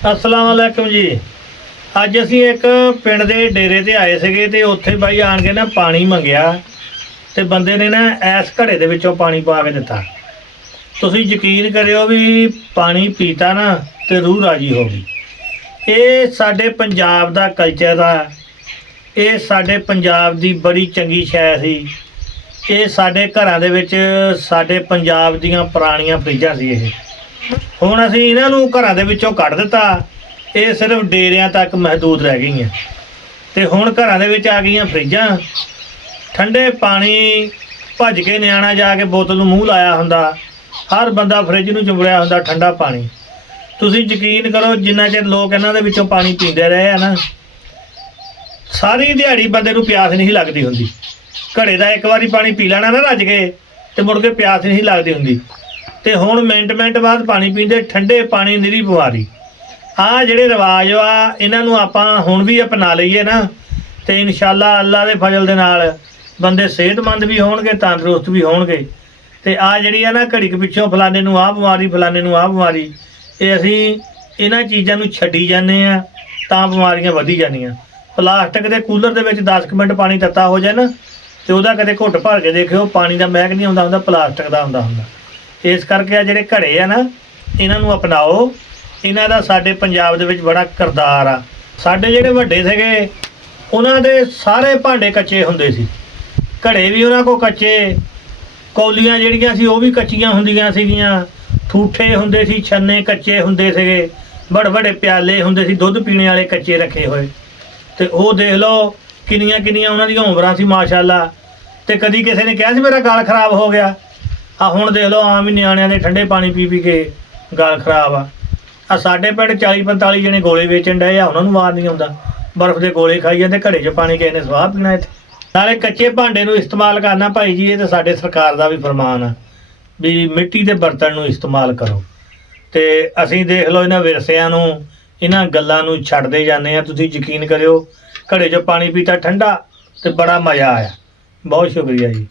अस्सलाम वालेकुम जी। ਅੱਜ ਅਸੀਂ ਇੱਕ ਪਿੰਡ ਦੇ ਡੇਰੇ ਤੇ ਆਏ ਸੀਗੇ ਤੇ ਉੱਥੇ ਬਾਈ ਆਣ ਕੇ ਨਾ ਪਾਣੀ ਮੰਗਿਆ ਤੇ ਬੰਦੇ ਨੇ ਨਾ ਐਸ ਘੜੇ ਦੇ ਵਿੱਚੋਂ ਪਾਣੀ ਪਾ ਕੇ ਦਿੱਤਾ। ਤੁਸੀਂ ਯਕੀਨ ਕਰਿਓ ਵੀ ਪਾਣੀ ਪੀਤਾ ਨਾ ਤੇ ਰੂਹ ਰਾਜੀ ਹੋ ਗਈ। ਇਹ ਸਾਡੇ ਪੰਜਾਬ ਦਾ ਕਲਚਰ ਆ, ਇਹ ਸਾਡੇ ਪੰਜਾਬ ਦੀ ਬੜੀ ਚੰਗੀ ਸ਼ੈ ਸੀ। ਇਹ ਸਾਡੇ ਘਰਾਂ ਦੇ ਵਿੱਚ ਸਾਡੇ ਪੰਜਾਬ ਦੀਆਂ ਪੁਰਾਣੀਆਂ ਫਰਿੱਜਾਂ ਸੀ। ਇਹ ਹੁਣ ਅਸੀਂ ਇਹਨਾਂ ਨੂੰ ਘਰਾਂ ਦੇ ਵਿੱਚੋਂ ਕੱਢ ਦਿੱਤਾ। ਇਹ ਸਿਰਫ ਡੇਰਿਆਂ ਤੱਕ ਮਹਦੂਦ ਰਹਿ ਗਈਆਂ ਤੇ ਹੁਣ ਘਰਾਂ ਦੇ ਵਿੱਚ ਆ ਗਈਆਂ ਫਰਿੱਜਾਂ। ਠੰਡੇ ਪਾਣੀ ਭੱਜ ਕੇ ਨਿਆਣਾ ਜਾ ਕੇ ਬੋਤਲ ਨੂੰ ਮੂੰਹ ਲਾਇਆ ਹੁੰਦਾ, ਹਰ ਬੰਦਾ ਫਰਿੱਜ ਨੂੰ ਚੁੰਬੜਿਆ ਹੁੰਦਾ ਠੰਡਾ ਪਾਣੀ। ਤੁਸੀਂ ਯਕੀਨ ਕਰੋ ਜਿੰਨਾ ਚਿਰ ਲੋਕ ਇਹਨਾਂ ਦੇ ਵਿੱਚੋਂ ਪਾਣੀ ਪੀਂਦੇ ਰਹੇ ਆ ਨਾ, ਸਾਰੀ ਦਿਹਾੜੀ ਬੰਦੇ ਨੂੰ ਪਿਆਸ ਨਹੀਂ ਲੱਗਦੀ ਹੁੰਦੀ। ਘੜੇ ਦਾ ਇੱਕ ਵਾਰੀ ਪਾਣੀ ਪੀ ਲੈਣਾ ਨਾ ਰੱਜ ਕੇ ਤੇ ਮੁੜ ਕੇ ਪਿਆਸ ਨਹੀਂ ਲੱਗਦੀ ਹੁੰਦੀ। ਤੇ ਹੁਣ ਮਿੰਟ ਬਾਅਦ ਪਾਣੀ ਪੀਂਦੇ, ਠੰਡੇ ਪਾਣੀ ਨਿਰੀ ਬਿਮਾਰੀ। ਆਹ ਜਿਹੜੇ ਰਿਵਾਜ ਆ ਇਹਨਾਂ ਨੂੰ ਆਪਾਂ ਹੁਣ ਵੀ ਅਪਣਾ ਲਈਏ ਨਾ ਤੇ ਇਨਸ਼ਾਅੱਲਾ ਅੱਲਾ ਦੇ ਫਜ਼ਲ ਦੇ ਨਾਲ ਬੰਦੇ ਸਿਹਤਮੰਦ ਵੀ ਹੋਣਗੇ, ਤੰਦਰੁਸਤ ਵੀ ਹੋਣਗੇ। ਤੇ ਆ ਜਿਹੜੀ ਆ ਨਾ ਘੜੀ ਕੁ ਪਿੱਛੋਂ ਫਲਾਣੇ ਨੂੰ ਆਹ ਬਿਮਾਰੀ, ਫਲਾਣੇ ਨੂੰ ਆਹ ਬਿਮਾਰੀ, ਇਹ ਅਸੀਂ ਇਹਨਾਂ ਚੀਜ਼ਾਂ ਨੂੰ ਛੱਡੀ ਜਾਂਦੇ ਆ ਤਾਂ ਬਿਮਾਰੀਆਂ ਵਧੀ ਜਾਂਦੀਆਂ। ਪਲਾਸਟਿਕ ਦੇ ਕੂਲਰ ਦੇ ਵਿੱਚ 10 ਮਿੰਟ ਪਾਣੀ ਤੱਤਾ ਹੋ ਜਾਏ ਨਾ ਤੇ ਉਹਦਾ ਕਦੇ ਘੁੱਟ ਭਰ ਕੇ ਦੇਖਿਓ, ਪਾਣੀ ਦਾ ਮਹਿਕ ਨਹੀਂ ਆਉਂਦਾ ਹੁੰਦਾ, ਪਲਾਸਟਿਕ ਦਾ ਹੁੰਦਾ। ਇਸ ਕਰਕੇ ਆ ਜਿਹੜੇ ਘੜੇ ਆ ਨਾ ਇਹਨਾਂ ਨੂੰ ਅਪਣਾਓ। ਇਹਨਾਂ ਦਾ ਸਾਡੇ ਪੰਜਾਬ ਦੇ ਵਿੱਚ ਬੜਾ ਕਿਰਦਾਰ ਆ। ਸਾਡੇ ਜਿਹੜੇ ਵੱਡੇ ਸੀਗੇ ਉਹਨਾਂ ਦੇ ਸਾਰੇ ਭਾਂਡੇ ਕੱਚੇ ਹੁੰਦੇ ਸੀ, ਘੜੇ ਵੀ ਉਹਨਾਂ ਕੋਲ ਕੱਚੇ, ਕੌਲੀਆਂ ਜਿਹੜੀਆਂ ਸੀ ਉਹ ਵੀ ਕੱਚੀਆਂ ਹੁੰਦੀਆਂ ਸੀਗੀਆਂ, ਠੂਠੇ ਹੁੰਦੇ ਸੀ, ਛੰਨੇ ਕੱਚੇ ਹੁੰਦੇ ਸੀਗੇ, ਬੜੇ ਪਿਆਲੇ ਹੁੰਦੇ ਸੀ ਦੁੱਧ ਪੀਣੇ ਵਾਲੇ ਕੱਚੇ ਰੱਖੇ ਹੋਏ। ਤੇ ਉਹ ਦੇਖ ਲਓ ਕਿੰਨੀਆਂ ਉਹਨਾਂ ਦੀਆਂ ਉਮਰਾਂ ਸੀ ਮਾਸ਼ਾਅੱਲਾ। ਤੇ ਕਦੀ ਕਿਸੇ ਨੇ ਕਿਹਾ ਸੀ ਮੇਰਾ ਗਲ ਖਰਾਬ ਹੋ ਗਿਆ? ਆ ਹੁਣ ਦੇਖ ਲਓ ਆਮ ਹੀ ਨਿਆਣਿਆਂ ਦੇ ਠੰਡੇ ਪਾਣੀ ਪੀ ਕੇ ਗਲ ਖਰਾਬ ਆ। ਸਾਡੇ ਪਿੰਡ 40-45 ਜਣੇ ਗੋਲੇ ਵੇਚਣ ਡਏ ਆ, ਉਹਨਾਂ ਨੂੰ ਮਾਰ ਨਹੀਂ ਆਉਂਦਾ। ਬਰਫ਼ ਦੇ ਗੋਲੇ ਖਾਈ ਜਾਂਦੇ, ਘੜੇ 'ਚ ਪਾਣੀ ਕਿਸੇ ਨੇ ਸਵਾਹ ਪੀਣਾ। ਇੱਥੇ ਨਾਲੇ ਕੱਚੇ ਭਾਂਡੇ ਨੂੰ ਇਸਤੇਮਾਲ ਕਰਨਾ ਭਾਈ ਜੀ, ਇਹ ਤਾਂ ਸਾਡੇ ਸਰਕਾਰ ਦਾ ਵੀ ਫਰਮਾਨ ਆ ਵੀ ਮਿੱਟੀ ਦੇ ਬਰਤਨ ਨੂੰ ਇਸਤੇਮਾਲ ਕਰੋ। ਤੇ ਅਸੀਂ ਦੇਖ ਲਓ ਇਹਨਾਂ ਵਿਰਸਿਆਂ ਨੂੰ, ਇਹਨਾਂ ਗੱਲਾਂ ਨੂੰ ਛੱਡਦੇ ਜਾਂਦੇ ਆ। ਤੁਸੀਂ ਯਕੀਨ ਕਰਿਓ ਘੜੇ 'ਚ ਪਾਣੀ ਪੀਤਾ ਠੰਡਾ ਤੇ ਬੜਾ ਮਜ਼ਾ ਆਇਆ। ਬਹੁਤ ਸ਼ੁਕਰੀਆ ਜੀ।